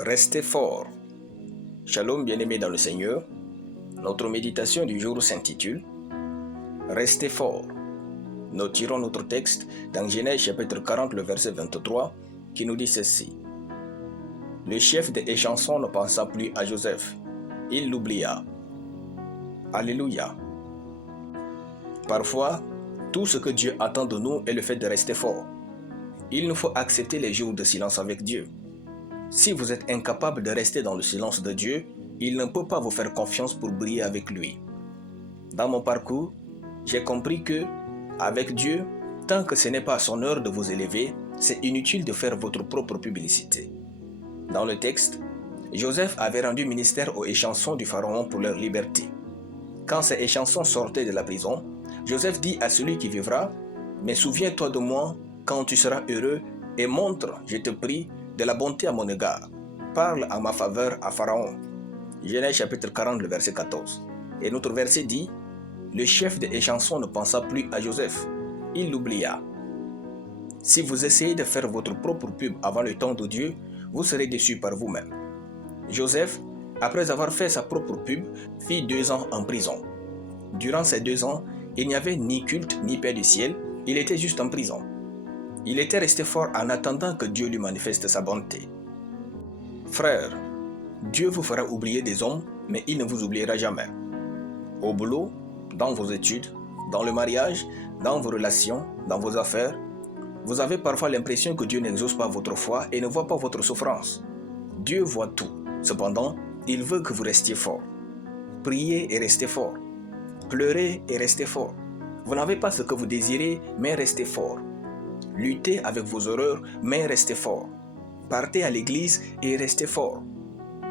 Restez fort. Shalom bien-aimés dans le Seigneur. Notre méditation du jour s'intitule Restez fort. Nous tirons notre texte dans Genèse chapitre 40, le verset 23, qui nous dit ceci. Le chef des échansons ne pensa plus à Joseph. Il l'oublia. Alléluia. Parfois, tout ce que Dieu attend de nous est le fait de rester fort. Il nous faut accepter les jours de silence avec Dieu. Si vous êtes incapable de rester dans le silence de Dieu, il ne peut pas vous faire confiance pour briller avec lui. Dans mon parcours, j'ai compris que, avec Dieu, tant que ce n'est pas son heure de vous élever, c'est inutile de faire votre propre publicité. Dans le texte, Joseph avait rendu ministère aux échansons du Pharaon pour leur liberté. Quand ces échansons sortaient de la prison, Joseph dit à celui qui vivra, « Mais souviens-toi de moi quand tu seras heureux et montre, je te prie, de la bonté à mon égard. Parle à ma faveur à Pharaon. » Genèse chapitre 40, le verset 14. Et notre verset dit, « Le chef des échansons ne pensa plus à Joseph. Il l'oublia. » Si vous essayez de faire votre propre pub avant le temps de Dieu, vous serez déçus par vous-même. Joseph, après avoir fait sa propre pub, fit 2 ans en prison. Durant ces 2 ans, il n'y avait ni culte ni paix du ciel, il était juste en prison. Il était resté fort en attendant que Dieu lui manifeste sa bonté. Frères, Dieu vous fera oublier des hommes, mais il ne vous oubliera jamais. Au boulot, dans vos études, dans le mariage, dans vos relations, dans vos affaires, vous avez parfois l'impression que Dieu n'exauce pas votre foi et ne voit pas votre souffrance. Dieu voit tout. Cependant, il veut que vous restiez fort. Priez et restez fort. Pleurez et restez fort. Vous n'avez pas ce que vous désirez, mais restez fort. Luttez avec vos horreurs, mais restez fort. Partez à l'église et restez fort.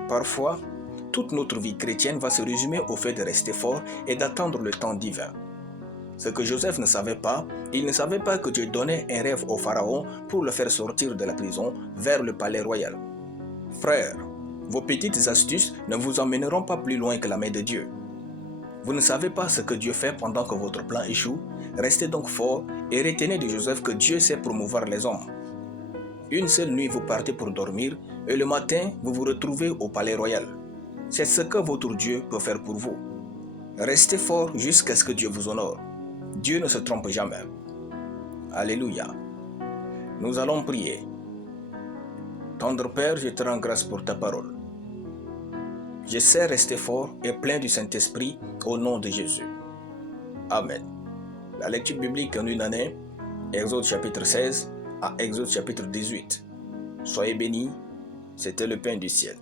Parfois, toute notre vie chrétienne va se résumer au fait de rester fort et d'attendre le temps divin. Ce que Joseph ne savait pas, il ne savait pas que Dieu donnait un rêve au Pharaon pour le faire sortir de la prison vers le palais royal. Frères, vos petites astuces ne vous emmèneront pas plus loin que la main de Dieu. Vous ne savez pas ce que Dieu fait pendant que votre plan échoue. Restez donc fort et retenez de Joseph que Dieu sait promouvoir les hommes. Une seule nuit vous partez pour dormir et le matin vous vous retrouvez au palais royal. C'est ce que votre Dieu peut faire pour vous. Restez fort jusqu'à ce que Dieu vous honore. Dieu ne se trompe jamais. Alléluia. Nous allons prier. Tendre Père, je te rends grâce pour ta parole. Je sais rester fort et plein du Saint-Esprit au nom de Jésus. Amen. La lecture biblique en une année, Exode chapitre 16 à Exode chapitre 18. Soyez bénis, c'était le pain du ciel.